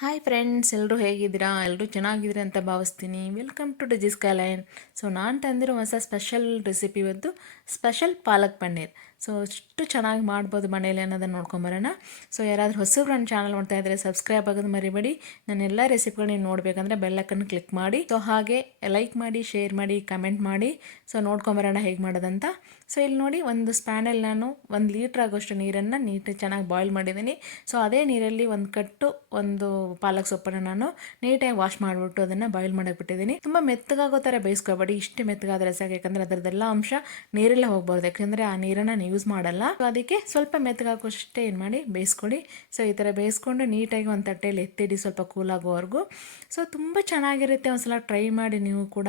Hi friends, ಎಲ್ಲರೂ ಹೇಗಿದ್ದೀರಾ? ಎಲ್ಲರೂ ಚೆನ್ನಾಗಿದ್ದೀರಾ ಅಂತ ಭಾವಿಸ್ತೀನಿ. ವೆಲ್ಕಮ್ ಟು ಡಿಜಿಸ್ ಲೈನ್. ಸೊ ನಾನು ತಂದಿರೋ ಹೊಸ ಸ್ಪೆಷಲ್ ರೆಸಿಪಿ ಇವತ್ತು ಸ್ಪೆಷಲ್ ಪಾಲಕ್ ಪನ್ನೀರ್. ಸೊ ಎಷ್ಟು ಚೆನ್ನಾಗಿ ಮಾಡ್ಬೋದು ಮನೇಲಿ ಅನ್ನೋದನ್ನು ನೋಡ್ಕೊಂಬರೋಣ. ಸೊ ಯಾರಾದರೂ ಹೊಸಬ್ರು ನನ್ನ ಚಾನಲ್ ನೋಡ್ತಾ ಇದ್ದರೆ ಸಬ್ಸ್ಕ್ರೈಬ್ ಆಗೋದು ಮರಿಬೇಡಿ. ನಾನು ಎಲ್ಲ ರೆಸಿಪಿಗಳು ನೀವು ನೋಡಬೇಕಂದ್ರೆ ಬೆಲ್ಲಕ್ಕನ್ನು ಕ್ಲಿಕ್ ಮಾಡಿ. ಸೊ ಹಾಗೆ ಲೈಕ್ ಮಾಡಿ, ಶೇರ್ ಮಾಡಿ, ಕಮೆಂಟ್ ಮಾಡಿ. ಸೊ ನೋಡ್ಕೊಂಬರೋಣ ಹೇಗೆ ಮಾಡೋದಂತ. ಸೊ ಇಲ್ಲಿ ನೋಡಿ, ಒಂದು ಸ್ಪ್ಯಾನಲ್ಲಿ ನಾನು 1 ಲೀಟ್ರ್ ಆಗೋಷ್ಟು ನೀರನ್ನು ನೀಟಾಗಿ ಚೆನ್ನಾಗಿ ಬಾಯ್ಲ್ ಮಾಡಿದ್ದೀನಿ. ಸೊ ಅದೇ ನೀರಲ್ಲಿ ಒಂದು ಪಾಲಕ್ ಸೊಪ್ಪನ್ನು ನಾನು ನೀಟಾಗಿ ವಾಶ್ ಮಾಡಿಬಿಟ್ಟು ಅದನ್ನು ಬಾಯ್ಲ್ ಮಾಡೋಕೆ ಬಿಟ್ಟಿದ್ದೀನಿ. ತುಂಬ ಮೆತ್ತಗಾಗೋ ಥರ ಬೇಯಿಸ್ಕೋಬೇಡಿ, ಇಷ್ಟು ಮೆತ್ತಗಾದರೆ ಸಾಕು. ಯಾಕಂದರೆ ಅದರದ್ದೆಲ್ಲ ಅಂಶ ನೀರೆಲ್ಲ ಹೋಗ್ಬಾರ್ದು, ಯಾಕಂದರೆ ಆ ನೀರನ್ನು ನಾನು ಯೂಸ್ ಮಾಡಲ್ಲ. ಸೊ ಅದಕ್ಕೆ ಸ್ವಲ್ಪ ಮೆತ್ತಗಾಗೋಷ್ಟೇ ಏನು ಮಾಡಿ ಬೇಯಿಸ್ಕೊಳ್ಳಿ. ಸೊ ಈ ಥರ ಬೇಯಿಸ್ಕೊಂಡು ನೀಟಾಗಿ ಒಂದು ತಟ್ಟೆಯಲ್ಲಿ ಎತ್ತಿಡಿ, ಸ್ವಲ್ಪ ಕೂಲ್ ಆಗೋವರೆಗೂ. ಸೊ ತುಂಬ ಚೆನ್ನಾಗಿರುತ್ತೆ, ಒಂದ್ಸಲ ಟ್ರೈ ಮಾಡಿ ನೀವು ಕೂಡ.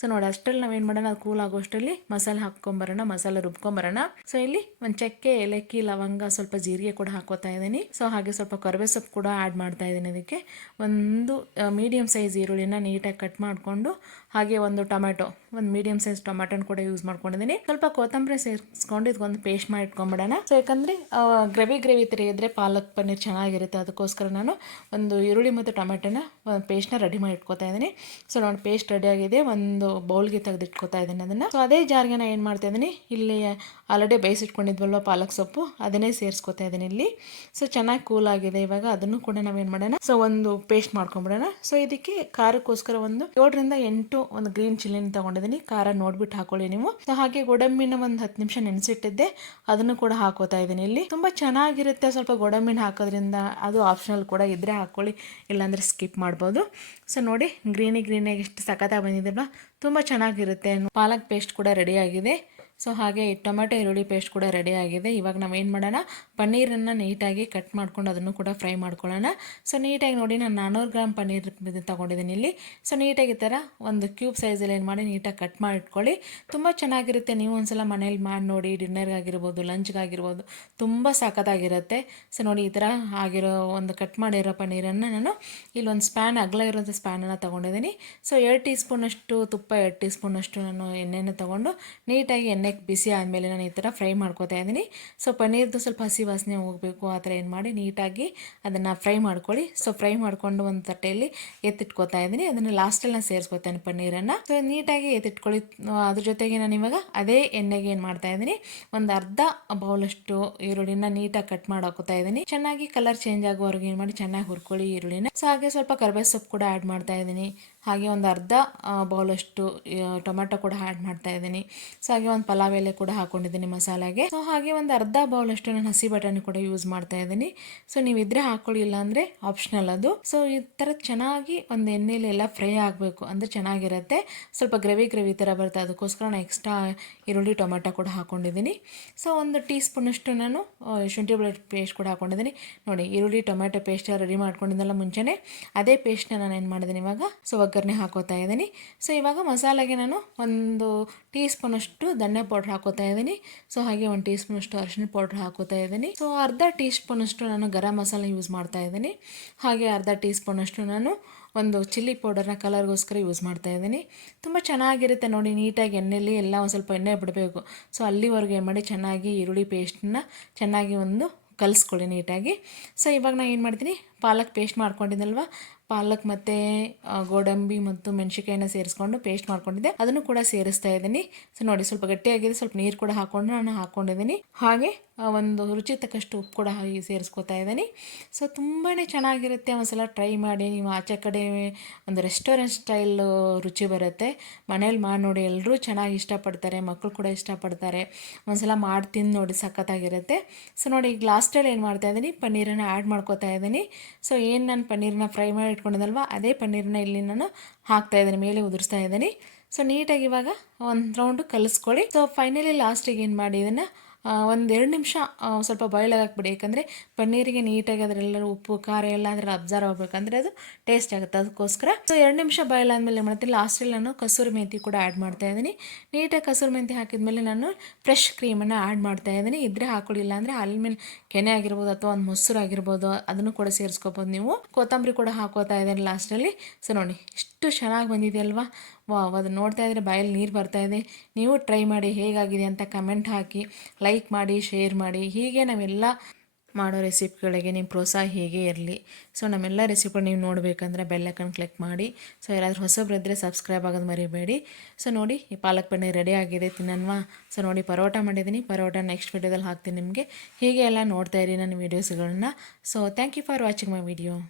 ಸೊ ನೋಡಿ, ಅಷ್ಟರಲ್ಲಿ ನಾವೇನು ಮಾಡೋಣ, ಅದು ಕೂಲ್ ಆಗೋಷ್ಟರಲ್ಲಿ ಮಸಾಲೆ ಹಾಕ್ಕೊಂಬರೋಣ, ಮಸಾಲೆ ರುಬ್ಕೊಂಬರೋಣ. ಸೊ ಇಲ್ಲಿ ಒಂದು ಚಕ್ಕೆ, ಏಲಕ್ಕಿ, ಲವಂಗ, ಸ್ವಲ್ಪ ಜೀರಿಗೆ ಕೂಡ ಹಾಕೋತಾ ಇದ್ದೀನಿ. ಸೊ ಹಾಗೆ ಸ್ವಲ್ಪ ಕರಿಬೇವು ಸೊಪ್ಪು ಕೂಡ ಆ್ಯಡ್ ಮಾಡ್ತಾ ಇದ್ದೀನಿ. ಇದಕ್ಕೆ ಒಂದು ಮೀಡಿಯಮ್ ಸೈಜ್ ಈರುಳ್ಳಿನ ನೀಟಾಗಿ ಕಟ್ ಮಾಡಿಕೊಂಡು, ಹಾಗೆ ಒಂದು ಟೊಮೆಟೊ, ಒಂದು ಮೀಡಿಯಮ್ ಸೈಜ್ ಟೊಮೆಟೊನ ಕೂಡ ಯೂಸ್ ಮಾಡ್ಕೊಂಡಿದ್ದೀನಿ. ಸ್ವಲ್ಪ ಕೊತ್ತಂಬರಿ ಸೇರಿಸ್ಕೊಂಡು ಇದಕ್ಕೊಂದು ಪೇಸ್ಟ್ ಮಾಡಿ ಇಟ್ಕೊಂಡ್ಬಿಡೋಣ. ಸೊ ಯಾಕಂದರೆ ಗ್ರೇವಿ ಥರ ಇದ್ದರೆ ಪಾಲಕ್ ಪನ್ನೀರ್ ಚೆನ್ನಾಗಿರುತ್ತೆ. ಅದಕ್ಕೋಸ್ಕರ ನಾನು ಒಂದು ಈರುಳ್ಳಿ ಮತ್ತು ಟೊಮೆಟೊನ ಪೇಸ್ಟ್ನ ರೆಡಿ ಮಾಡಿ ಇಟ್ಕೊತಾ ಇದ್ದೀನಿ. ಸೊ ನೋಡಿ, ಪೇಸ್ಟ್ ರೆಡಿ ಆಗಿದೆ. ಒಂದು ಬೌಲ್ಗೆ ತೆಗೆದಿಟ್ಕೊತಾ ಇದ್ದೀನಿ ಅದನ್ನು. ಸೊ ಅದೇ ಜಾರ್ಗೆ ನಾನು ಏನು ಮಾಡ್ತಾ ಇದ್ದೀನಿ, ಇಲ್ಲಿ ಆಲ್ರೆಡಿ ಬೇಯಿಸಿಟ್ಕೊಂಡಿದ್ವಲ್ವ ಪಾಲಕ್ ಸೊಪ್ಪು, ಅದನ್ನೇ ಸೇರಿಸ್ಕೊತಾ ಇದ್ದೀನಿ ಇಲ್ಲಿ. ಸೊ ಚೆನ್ನಾಗಿ ಕೂಲ್ ಆಗಿದೆ. ಇವಾಗ ಅದನ್ನು ಕೂಡ ನಾವೇನು ಮಾಡೋಣ, ಸೊ ಒಂದು ಪೇಸ್ಟ್ ಮಾಡ್ಕೊಂಬಿಡೋಣ. ಸೊ ಇದಕ್ಕೆ ಖಾರಕ್ಕೋಸ್ಕರ ಒಂದು 7ರಿಂದ 8 ಒಂದು ಗ್ರೀನ್ ಚಿಲ್ಲಿನ ತೊಗೊಂಡಿದ್ದೀನಿ. ಖಾರ ನೋಡ್ಬಿಟ್ಟು ಹಾಕೊಳ್ಳಿ ನೀವು. ಸೊ ಹಾಗೆ ಗೋಡಂಬಿನ ಒಂದು 10 ನಿಮಿಷ ನೆನೆಸಿಟ್ಟಿದ್ದೆ, ಅದನ್ನು ಕೂಡ ಹಾಕೋತಾ ಇದ್ದೀನಿ ಇಲ್ಲಿ. ತುಂಬ ಚೆನ್ನಾಗಿರುತ್ತೆ. ಸ್ವಲ್ಪ ಗೋಡಂಬಿನ ಹಾಕೋದ್ರಿಂದ, ಅದು ಆಪ್ಷನಲ್ ಕೂಡ, ಇದ್ದರೆ ಹಾಕ್ಕೊಳ್ಳಿ, ಇಲ್ಲಾಂದರೆ ಸ್ಕಿಪ್ ಮಾಡ್ಬೋದು. ಸೊ ನೋಡಿ, ಗ್ರೀನಿಯಾಗಿ ಎಷ್ಟು ಸಖತ್ತಾಗಿ ಬಂದಿದೆಯಲ್ವ, ತುಂಬ ಚೆನ್ನಾಗಿರುತ್ತೆ. ಪಾಲಕ್ ಪೇಸ್ಟ್ ಕೂಡ ರೆಡಿ ಆಗಿದೆ. ಸೊ ಹಾಗೆ ಟೊಮೆಟೊ ಈರುಳ್ಳಿ ಪೇಸ್ಟ್ ಕೂಡ ರೆಡಿ ಆಗಿದೆ. ಇವಾಗ ನಾವು ಏನು ಮಾಡೋಣ, ಪನ್ನೀರನ್ನು ನೀಟಾಗಿ ಕಟ್ ಮಾಡ್ಕೊಂಡು ಅದನ್ನು ಕೂಡ ಫ್ರೈ ಮಾಡ್ಕೊಳ್ಳೋಣ. ಸೊ ನೀಟಾಗಿ ನೋಡಿ, ನಾನು 400 ಗ್ರಾಮ್ ಪನ್ನೀರ್ ತೊಗೊಂಡಿದ್ದೀನಿ ಇಲ್ಲಿ. ಸೊ ನೀಟಾಗಿ ಈ ಥರ ಒಂದು ಕ್ಯೂಬ್ ಸೈಜಲ್ಲಿ ಏನು ಮಾಡಿ ನೀಟಾಗಿ ಕಟ್ ಮಾಡಿ ಇಟ್ಕೊಳ್ಳಿ. ತುಂಬ ಚೆನ್ನಾಗಿರುತ್ತೆ. ನೀವು ಒಂದ್ಸಲ ಮನೇಲಿ ಮಾಡಿ ನೋಡಿ, ಡಿನ್ನರ್ಗಾಗಿರ್ಬೋದು, ಲಂಚ್ಗಾಗಿರ್ಬೋದು, ತುಂಬ ಸಖತ್ತಾಗಿರುತ್ತೆ. ಸೊ ನೋಡಿ, ಈ ಥರ ಆಗಿರೋ ಒಂದು ಕಟ್ ಮಾಡಿರೋ ಪನ್ನೀರನ್ನು ನಾನು ಇಲ್ಲಿ ಒಂದು ಅಗಲ ಇರೋಂಥ ಸ್ಪ್ಯಾನನ್ನು ತೊಗೊಂಡಿದ್ದೀನಿ. ಸೊ 2 ಟೀ ಸ್ಪೂನಷ್ಟು ತುಪ್ಪ, 2 ಟೀ ಸ್ಪೂನಷ್ಟು ನಾನು ಎಣ್ಣೆನ ತೊಗೊಂಡು ನೀಟಾಗಿ ಎಣ್ಣೆ ಬಿಸಿ ಆದಮೇಲೆ ನಾನು ಈ ಥರ ಫ್ರೈ ಮಾಡ್ಕೊತಾ ಇದ್ದೀನಿ. ಸೊ ಪನ್ನೀರ್ದು ಸ್ವಲ್ಪ ಹಸಿ ವಾಸನೆ ಹೋಗಬೇಕು, ಆ ಥರ ಏನು ಮಾಡಿ ನೀಟಾಗಿ ಅದನ್ನು ಫ್ರೈ ಮಾಡ್ಕೊಳ್ಳಿ. ಸೊ ಫ್ರೈ ಮಾಡಿಕೊಂಡು ಒಂದು ತಟ್ಟೆಯಲ್ಲಿ ಎತ್ತಿಟ್ಕೊತಾ ಇದ್ದೀನಿ. ಅದನ್ನು ಲಾಸ್ಟಲ್ಲಿ ನಾನು ಸೇರಿಸ್ಕೊತೇನೆ ಪನ್ನೀರನ್ನು. ಸೊ ನೀಟಾಗಿ ಎತ್ತಿಟ್ಕೊಳ್ಳಿ. ಅದ್ರ ಜೊತೆಗೆ ನಾನು ಇವಾಗ ಅದೇ ಎಣ್ಣೆಗೆ ಏನು ಮಾಡ್ತಾ ಇದ್ದೀನಿ, ಒಂದು ಅರ್ಧ ಬೌಲಷ್ಟು ಈರುಳ್ಳಿನ ನೀಟಾಗಿ ಕಟ್ ಮಾಡಿ ಹಾಕೋತಾ ಇದ್ದೀನಿ. ಚೆನ್ನಾಗಿ ಕಲರ್ ಚೇಂಜ್ ಆಗೋವರೆಗೂ ಏನು ಮಾಡಿ ಚೆನ್ನಾಗಿ ಹುರ್ಕೊಳ್ಳಿ ಈರುಳ್ಳಿನ. ಸೊ ಹಾಗೆ ಸ್ವಲ್ಪ ಕರಿಬೇವು ಸೊಪ್ಪು ಕೂಡ ಆ್ಯಡ್ ಮಾಡ್ತಾ ಇದ್ದೀನಿ. ಹಾಗೆ ಒಂದು ಅರ್ಧ ಬೌಲಷ್ಟು ಟೊಮೆಟೊ ಕೂಡ ಆ್ಯಡ್ ಮಾಡ್ತಾ ಇದ್ದೀನಿ. ಸೊ ಹಾಗೆ ಒಂದು ಪಲಾವ್ ಎಲೆ ಕೂಡ ಹಾಕೊಂಡಿದ್ದೀನಿ ಮಸಾಲೆಗೆ. ಸೊ ಹಾಗೆ ಒಂದು ಅರ್ಧ ಬೌಲಷ್ಟು ನಾನು ಹಸಿ ಬಟಾಣಿ ಕೂಡ ಯೂಸ್ ಮಾಡ್ತಾ ಇದ್ದೀನಿ. ಸೊ ನೀವಿದ್ರೆ ಹಾಕೊಳ್ಳಿ, ಇಲ್ಲ ಅಂದರೆ ಆಪ್ಷನಲ್ ಅದು. ಸೊ ಈ ಥರ ಚೆನ್ನಾಗಿ ಒಂದು ಎಣ್ಣೆಲಿ ಎಲ್ಲ ಫ್ರೈ ಆಗಬೇಕು, ಅಂದರೆ ಚೆನ್ನಾಗಿರುತ್ತೆ. ಸ್ವಲ್ಪ ಗ್ರೇವಿ ಥರ ಬರುತ್ತೆ, ಅದಕ್ಕೋಸ್ಕರ ನಾನು ಎಕ್ಸ್ಟ್ರಾ ಈರುಳ್ಳಿ ಟೊಮೆಟೊ ಕೂಡ ಹಾಕೊಂಡಿದ್ದೀನಿ. ಸೊ ಒಂದು ಟೀ ಸ್ಪೂನಷ್ಟು ನಾನು ಶುಂಠಿ ಬೆಳ್ಳುಳ್ಳಿ ಪೇಸ್ಟ್ ಕೂಡ ಹಾಕೊಂಡಿದ್ದೀನಿ. ನೋಡಿ, ಈರುಳ್ಳಿ ಟೊಮೆಟೊ ಪೇಸ್ಟ್ ರೆಡಿ ಮಾಡ್ಕೊಂಡಿದ್ದೆಲ್ಲ ಮುಂಚೆನೇ ಅದೇ ಪೇಸ್ಟ್ನ ನಾನು ಏನು ಮಾಡಿದ್ದೀನಿ ಇವಾಗ, ಸೊ ಒಗ್ಗರಣೆ ಹಾಕೋತಾ ಇದ್ದೀನಿ. ಸೊ ಇವಾಗ ಮಸಾಲೆಗೆ ನಾನು ಒಂದು ಟೀ ಸ್ಪೂನಷ್ಟು ಧನಿಯಾ ಪೌಡ್ರ್ ಹಾಕೋತಾ ಇದ್ದೀನಿ. ಸೊ ಹಾಗೆ 1 ಟೀ ಸ್ಪೂನಷ್ಟು ಅರಿಶಿನ ಪೌಡ್ರ್ ಹಾಕೋತಾ ಇದ್ದೀನಿ. ಸೊ ಅರ್ಧ ಟೀ ಸ್ಪೂನಷ್ಟು ನಾನು ಗರಂ ಮಸಾಲೆ ಯೂಸ್ ಮಾಡ್ತಾ ಇದ್ದೀನಿ. ಹಾಗೆ ಅರ್ಧ ಟೀ ಸ್ಪೂನಷ್ಟು ನಾನು ಒಂದು ಚಿಲ್ಲಿ ಪೌಡರ್ನ ಕಲರ್ಗೋಸ್ಕರ ಯೂಸ್ ಮಾಡ್ತಾ ಇದ್ದೀನಿ. ತುಂಬ ಚೆನ್ನಾಗಿರುತ್ತೆ ನೋಡಿ. ನೀಟಾಗಿ ಎಣ್ಣೆಲಿ ಎಲ್ಲ ಒಂದು ಸ್ವಲ್ಪ ಎಣ್ಣೆ ಬಿಡಬೇಕು. ಸೊ ಅಲ್ಲಿವರೆಗೂ ಏನು ಮಾಡಿ ಚೆನ್ನಾಗಿ ಈರುಳ್ಳಿ ಪೇಸ್ಟನ್ನ ಚೆನ್ನಾಗಿ ಒಂದು ಕಲಿಸ್ಕೊಳ್ಳಿ ನೀಟಾಗಿ. ಸೊ ಇವಾಗ ನಾನು ಏನು ಮಾಡ್ತೀನಿ, ಪಾಲಕ್ ಪೇಸ್ಟ್ ಮಾಡ್ಕೊಂಡಿದ್ದಲ್ವ, ಪಾಲಕ್ ಮತ್ತು ಗೋಡಂಬಿ ಮತ್ತು ಮೆಣಸಿಕಾಯಿನ ಸೇರಿಸ್ಕೊಂಡು ಪೇಸ್ಟ್ ಮಾಡ್ಕೊಂಡಿದ್ದೆ, ಅದನ್ನು ಕೂಡ ಸೇರಿಸ್ತಾ ಇದ್ದೀನಿ. ಸೊ ನೋಡಿ, ಸ್ವಲ್ಪ ಗಟ್ಟಿಯಾಗಿದೆ, ಸ್ವಲ್ಪ ನೀರು ಕೂಡ ನಾನು ಹಾಕ್ಕೊಂಡಿದ್ದೀನಿ. ಹಾಗೆ ಒಂದು ರುಚಿ ತಕ್ಕಷ್ಟು ಉಪ್ಪು ಕೂಡ ಹಾಗೆ ಸೇರಿಸ್ಕೊತಾ ಇದ್ದೀನಿ. ಸೊ ತುಂಬಾ ಚೆನ್ನಾಗಿರುತ್ತೆ. ಒಂದ್ಸಲ ಟ್ರೈ ಮಾಡಿ. ನೀವು ಆಚೆ ಕಡೆ ಒಂದು ರೆಸ್ಟೋರೆಂಟ್ ಸ್ಟೈಲ್ ರುಚಿ ಬರುತ್ತೆ. ಮನೇಲಿ ಮಾಡಿ ನೋಡಿ, ಎಲ್ಲರೂ ಚೆನ್ನಾಗಿ ಇಷ್ಟಪಡ್ತಾರೆ, ಮಕ್ಕಳು ಕೂಡ ಇಷ್ಟಪಡ್ತಾರೆ. ಒಂದ್ಸಲ ಮಾಡಿ ತಿಂದು ನೋಡಿ, ಸಖತ್ತಾಗಿರುತ್ತೆ. ಸೊ ನೋಡಿ, ಈಗ ಲಾಸ್ಟಲ್ಲಿ ಏನು ಮಾಡ್ತಾ ಇದ್ದೀನಿ, ಪನ್ನೀರನ್ನು ಆ್ಯಡ್ ಮಾಡ್ಕೊತಾ ಇದ್ದೀನಿ. ಸೊ ಏನು ನಾನು ಪನ್ನೀರನ್ನ ಫ್ರೈ ಮಾಡಿ ಇಟ್ಕೊಂಡಿದ್ದಲ್ವ, ಅದೇ ಪನ್ನೀರನ್ನ ಇಲ್ಲಿ ನಾನು ಹಾಕ್ತಾ ಇದ್ದೀನಿ, ಮೇಲೆ ಉದುರಿಸ್ತಾ ಇದ್ದೀನಿ. ಸೊ ನೀಟಾಗಿ ಇವಾಗ ಒಂದು ರೌಂಡು ಕಲಿಸ್ಕೊಳ್ಳಿ. ಸೊ ಫೈನಲಿ ಲಾಸ್ಟಿಗೆ ಏನು ಮಾಡಿ, ಇದನ್ನು ಒಂದು 2 ನಿಮಿಷ ಸ್ವಲ್ಪ ಬಾಯ್ಲ್ ಹಾಕ್ಬಿಡಿ. ಯಾಕಂದರೆ ಪನ್ನೀರಿಗೆ ನೀಟಾಗಿ ಅದರೆಲ್ಲರೂ ಉಪ್ಪು ಖಾರ ಎಲ್ಲ ಅದರಲ್ಲಿ ಅಬ್ಸರ್ವ್ ಆಗಬೇಕಂದ್ರೆ ಅದು ಟೇಸ್ಟ್ ಆಗುತ್ತೆ, ಅದಕ್ಕೋಸ್ಕರ. ಸೊ 2 ನಿಮಿಷ ಬಾಯ್ಲ್ ಆದಮೇಲೆ ಏನು ಮಾಡ್ತೀನಿ, ಲಾಸ್ಟಲ್ಲಿ ನಾನು ಕಸೂರಿ ಮೆಂತಿ ಕೂಡ ಆ್ಯಡ್ ಮಾಡ್ತಾ ಇದ್ದೀನಿ. ನೀಟಾಗಿ ಕಸೂರಿ ಮೆಂತಿ ಹಾಕಿದ್ಮೇಲೆ ನಾನು ಫ್ರೆಶ್ ಕ್ರೀಮನ್ನು ಆ್ಯಡ್ ಮಾಡ್ತಾ ಇದ್ದೀನಿ. ಇದ್ರೆ ಹಾಕೊಳ್ಳಿಲ್ಲ ಅಂದರೆ ಹಾಲಿನ ಕೆನೆ ಆಗಿರ್ಬೋದು ಅಥವಾ ಒಂದು ಮೊಸರು ಆಗಿರ್ಬೋದು, ಅದನ್ನು ಕೂಡ ಸೇರಿಸ್ಕೋಬೋದು ನೀವು. ಕೊತ್ತಂಬರಿ ಕೂಡ ಹಾಕೋತಾ ಇದ್ದೀನಿ ಲಾಸ್ಟಲ್ಲಿ. ಸೊ ನೋಡಿ, ಎಷ್ಟು ಚೆನ್ನಾಗಿ ಬಂದಿದೆ ಅಲ್ವಾ. ಅದು ನೋಡ್ತಾ ಇದ್ದರೆ ಬಾಯಲ್ಲಿ ನೀರು ಬರ್ತಾ ಇದೆ. ನೀವು ಟ್ರೈ ಮಾಡಿ, ಹೇಗಾಗಿದೆ ಅಂತ ಕಮೆಂಟ್ ಹಾಕಿ, ಲೈಕ್ ಮಾಡಿ, ಶೇರ್ ಮಾಡಿ. ಹೀಗೆ ನಾವೆಲ್ಲ ಮಾಡೋ ರೆಸಿಪಿಗಳಿಗೆ ನಿಮ್ಮ ಪ್ರೋತ್ಸಾಹ ಹೀಗೆ ಇರಲಿ. ಸೊ ನಮ್ಮೆಲ್ಲ ರೆಸಿಪಿ ನೀವು ನೋಡಬೇಕಂದ್ರೆ ಬೆಲ್ ಐಕನ್ ಕ್ಲಿಕ್ ಮಾಡಿ. ಸೊ ಯಾರಾದರೂ ಹೊಸಬ್ರಿದ್ದರೆ ಸಬ್ಸ್ಕ್ರೈಬ್ ಆಗೋದು ಮರಿಬೇಡಿ. ಸೊ ನೋಡಿ ಈ ಪಾಲಕ್ ಪನ್ನೀರ್ ರೆಡಿ ಆಗಿದೆ, ತಿನ್ನನ್ವಾ? ಸೊ ನೋಡಿ ಪರೋಟ ಮಾಡಿದ್ದೀನಿ, ಪರೋಟ ನೆಕ್ಸ್ಟ್ ವಿಡಿಯೋದಲ್ಲಿ ಹಾಕ್ತೀನಿ ನಿಮಗೆ. ಹೀಗೆ ಎಲ್ಲ ನೋಡ್ತಾ ಇರಿ ನನ್ನ ವೀಡಿಯೋಸ್ಗಳನ್ನ. So thank you for watching my video.